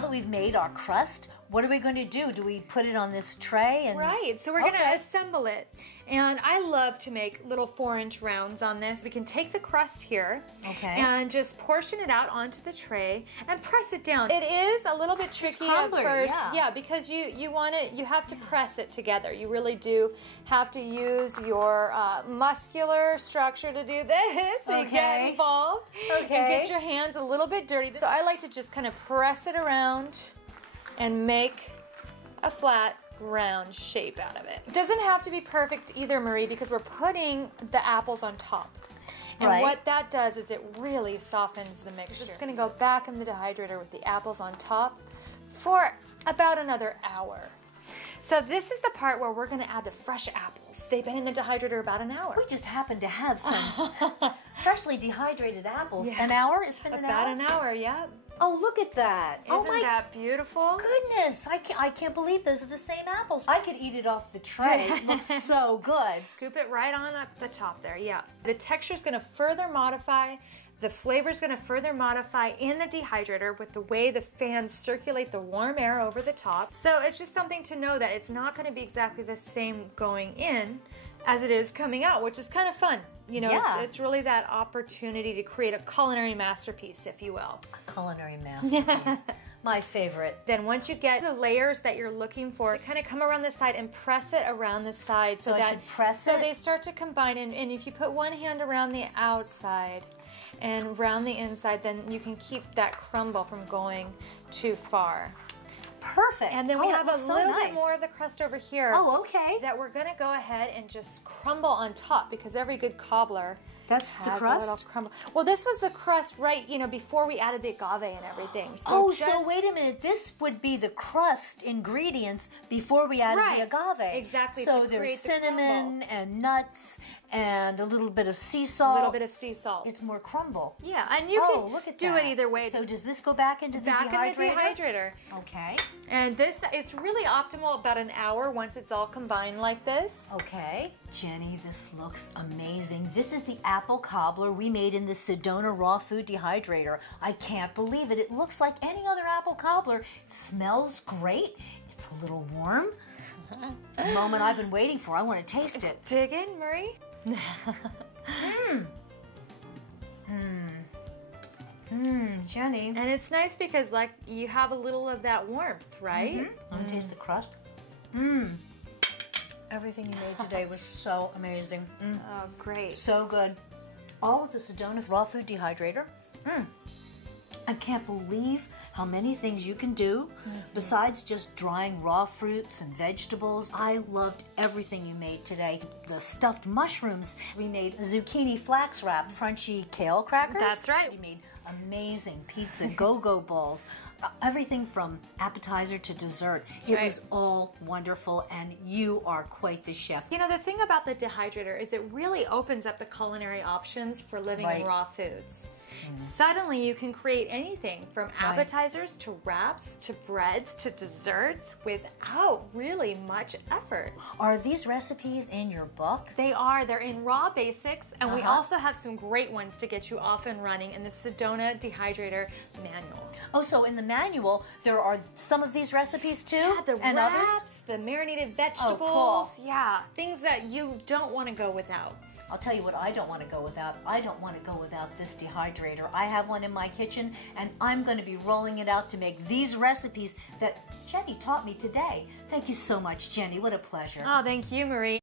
now that we've made our crust, what are we going to do? Do we put it on this tray? And Right, so we're going to assemble it. And I love to make little 4-inch rounds on this. We can take the crust here and just portion it out onto the tray and press it down. It is a little bit tricky at first. Yeah, because you want it, you have to press it together. You really do have to use your muscular structure to do this. So you get involved and get your hands a little bit dirty. So I like to just kind of press it around and make a flat round shape out of it. It doesn't have to be perfect either, Marie, because we're putting the apples on top. And what that does is it really softens the mixture. It's going to go back in the dehydrator with the apples on top for about another hour. So this is the part where we're going to add the fresh apples. They've been in the dehydrator about an hour. We just happen to have some freshly dehydrated apples. An hour? It's been an hour? About an hour, yeah. Oh, look at that. Isn't that beautiful? Goodness, I can't believe those are the same apples. I could eat it off the tray. It looks so good. Scoop it right on up the top there, yeah. The texture's going to further modify. The flavor's going to further modify in the dehydrator with the way the fans circulate the warm air over the top. So it's just something to know that it's not going to be exactly the same going in as it is coming out, which is kind of fun. You know, it's really that opportunity to create a culinary masterpiece, if you will. A culinary masterpiece. My favorite. Then once you get the layers that you're looking for, kind of come around the side and press it around the side. So I should press it? So they start to combine, and if you put one hand around the outside and around the inside, then you can keep that crumble from going too far. Perfect. And then we have a little bit more of the crust over here. Oh, okay. That we're going to go ahead and just crumble on top, because every good cobbler has the crust? A little crumble. Well, this was the crust right, you know, before we added the agave and everything. So so wait a minute. This would be the crust ingredients before we added the agave. Exactly. So there's cinnamon and nuts and a little bit of sea salt. A little bit of sea salt. It's more crumble. Yeah, and you can do it either way. So does this go back into the dehydrator? Back in the dehydrator. Okay. And this, it's really optimal about an hour once it's all combined like this. Okay. Jenny, this looks amazing. This is the apple cobbler we made in the Sedona Rawfood Dehydrator. I can't believe it. It looks like any other apple cobbler. It smells great. It's a little warm. The moment I've been waiting for. I want to taste it. Dig in, Marie. Jenny. And it's nice because, like, you have a little of that warmth, right? Let me taste the crust. Everything you made today was so amazing. Oh, great. So good. All with the Sedona Rawfood Dehydrator. I can't believe how many things you can do besides just drying raw fruits and vegetables. I loved everything you made today. The stuffed mushrooms. We made zucchini flax wraps, crunchy kale crackers. That's right. We made amazing pizza go-go balls. Everything from appetizer to dessert. It was all wonderful, and you are quite the chef. You know, the thing about the dehydrator is it really opens up the culinary options for living in raw foods. Suddenly you can create anything from appetizers to wraps to breads to desserts without really much effort. Are these recipes in your book? They are. They're in Raw Basics, and we also have some great ones to get you off and running in the Sedona Dehydrator Manual. Oh, so in the manual, there are some of these recipes too? Yeah, the and wraps, others? the marinated vegetables. Oh, cool. Yeah, things that you don't want to go without. I'll tell you what I don't want to go without. I don't want to go without this dehydrator. I have one in my kitchen, and I'm going to be rolling it out to make these recipes that Jenny taught me today. Thank you so much, Jenny. What a pleasure. Oh, thank you, Marie.